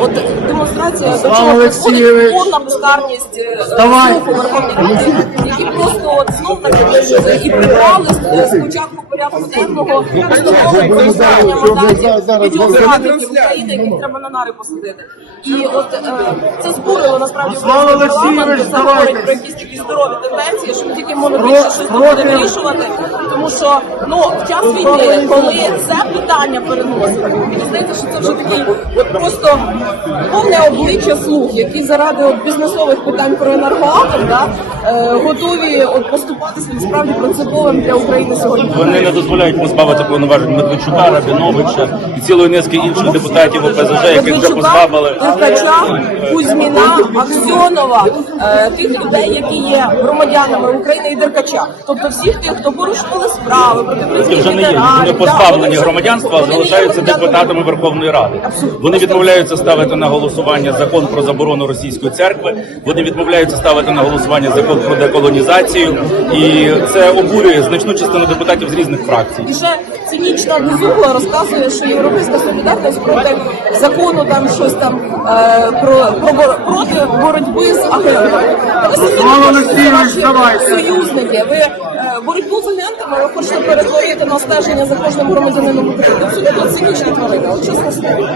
от демонстрація до Слава чого повна безкарність слуху Верховної Ради, які просто от знов таки і прибрали з- з початку порядку денного постанови про створення мандатів відеозрадників України, яких треба на нари посадити. І от е, це збурило парламент, Олексійович, давайте! про якісь такі здорові тенденції, що тільки монобільше щось тут буде вирішувати, тому що ну в час війни, коли це питання переносили, мені здається, що це вже такий от просто повне обличчя слуг, які заради от бізнесових питань про енергоатом да, е, готові от поступатися насправді принциповим для України сьогодні. Вони не дозволяють позбавити повноважень Медведчука, Рабіновича і цілої низки інших депутатів ОПЗЖ, яких вже позбавили. Деркача, Кузьміна, Аксьонова, е, тих людей, які є громадянами України і Деркача. Тобто всіх тих, хто порушували справи проти українських вже не є, вони позбавлені громадянства, залишаються депутатами Верховної Ради. Вони відмовляються ставити на голосування закон про заборону російської церкви. Вони відмовляються ставити на голосування закон про деколонізацію, і це обурює значну частину депутатів з різних фракцій. І ще цинічна безугла розказує, що європейська солідарність проти закону там щось там е, про, про проти боротьби з агентами. Ви не союзники. Ви е, боротьбу з агентами ви хочете перетворити на стеження за кожним громадянином України. Це цинічні тварини, чесно слово.